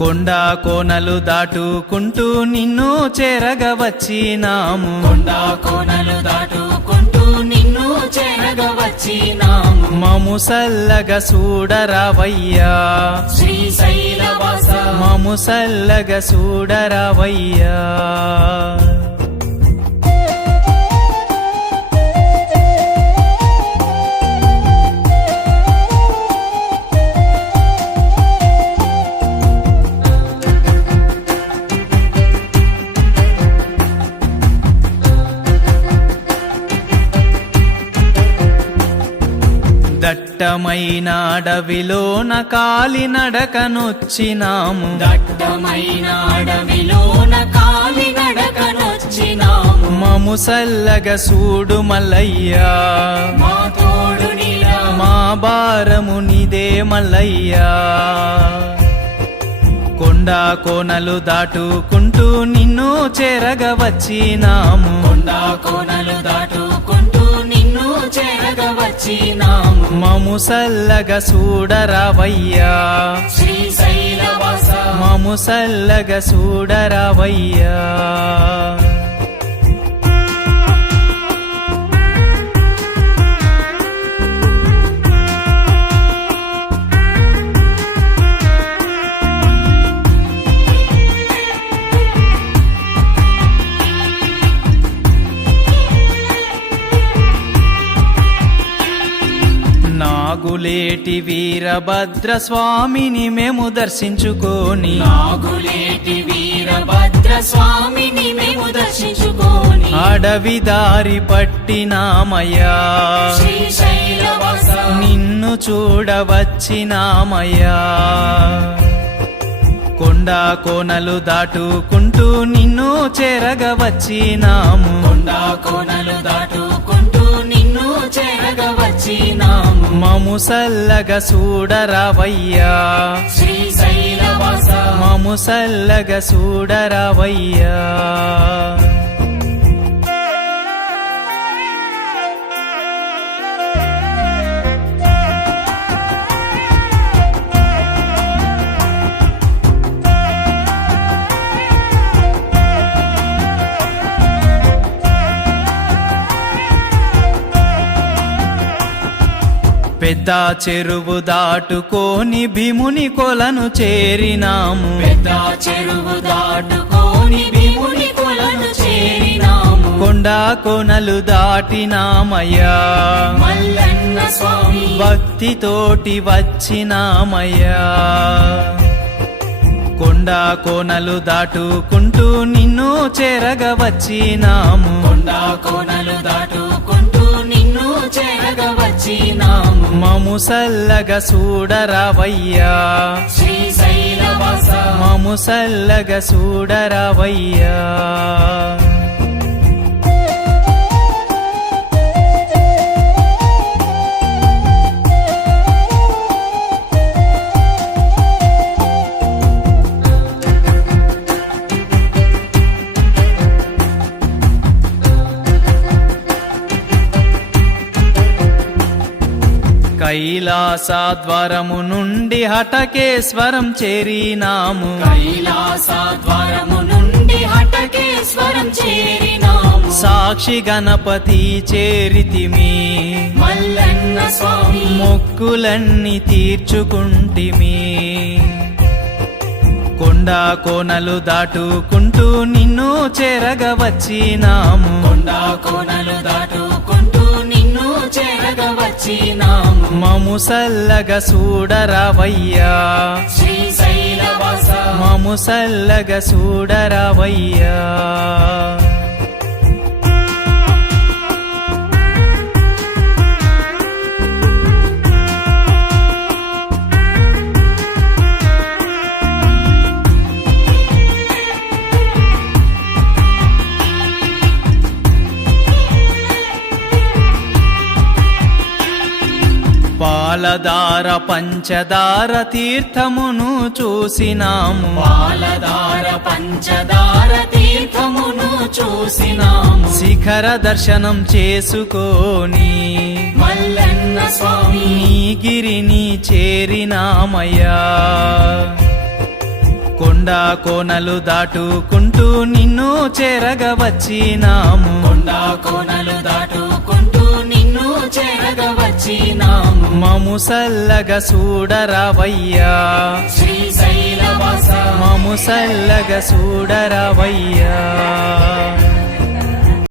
కొండ కోనలు దాటుకుంటూ నిన్ను చేరగా వచ్చినాము. కొండ కోనలు దాటుకుంటూ నిన్ను చేరగా వచ్చినాము. మము సల్లగ చూడరావయ్యా శ్రీశైలవాస, మము సల్లగ చూడరావయ్యా. దట్టమైన అడవిలోన కాలినడకనొచ్చినాము. దట్టమైన అడవిలోన కాలినడకనొచ్చినాము. మము సల్లగ చూడు మల్లయ్యా, మా తోడు నీరా, మా భారము నీదే మల్లయ్యా. కొండ కోనలు దాటుకుంటూ నిన్ను చేరగా వచ్చినాము. కొండ కోనలు దాటుకుంటూ నిన్ను చేరగా వచ్చినాము. మము సల్లగ చూడరావయ్యా శ్రీశైలవాస, మము సల్లగ చూడరావయ్యా. నాగులేటి వీరభద్ర స్వామిని మేము దర్శించుకొని, నాగులేటి వీరభద్ర స్వామిని మేము దర్శించుకొని, అడవి దారి పట్టినామయ్యా శ్రీశైలవాస, నిన్ను చూడవచ్చినామయ్యా. కొండ కోనలు దాటుకుంటూ నిన్ను చేరగా వచ్చినాము. కొండ కోనలు దాటుకుంటూ నిన్ను చేరగా వచ్చినాము. మము సల్లగ చూడరావయ్యా శ్రీశైలవాస, మము సల్లగ చూడరావయ్యా. పెద్ద చెరువు దాటుకొని భీముని కొలను చేరినాము. పెద్ద చెరువు దాటుకొని భీముని కొలను చేరినాము. కొండ కోనలు దాటినామయ్యా మల్లన్న స్వామి, భక్తితోటి వచ్చినామయ్యా. కొండ కోనలు దాటుకుంటూ నిన్ను చేరగా వచ్చినాము. కొండ కోనలు దాటుకుంటూ నిన్ను చేరగా వచ్చినాము. మము సల్లగ చూడరావయ్యా శ్రీశైలవాస, మము సల్లగ చూడరావయ్యా. కైలాసద్వారము నుండి హటకేశ్వరం చేరినాము. కైలాసద్వారము నుండి హటకేశ్వరం చేరినాము. సాక్షి గణపతి చేరితిమి, మల్లన్న స్వామి, మొక్కులన్నీ తీర్చుకుంటిమి. కొండ కోనలు దాటుకుంటూ నిన్ను చేరగా వచ్చినాము. కొండ కోనలు దాటుకుంటూ నిన్ను చేరగా వచ్చినాము. మము సల్లగ చూడరావయ్యా శ్రీశైలవాస, మము సల్లగ చూడరావయ్యా. పాలధార పంచదార తీర్థమును చూసినాము. పాలధార పంచదార తీర్థమును చూసినాము. శిఖర దర్శనం చేసుకొని మల్లన్న స్వామి, నీ గిరిని చేరినామయ్యా. కొండ కోనలు దాటుకుంటూ నిన్ను చేరగా వచ్చినాము కొండ కోనలు దాటుకుంటూ నిన్ను చేరగా వచ్చినాము మము సల్లగ చూడరావయ్యా శ్రీశైలవాస మము సల్లగ చూడరావయ్యా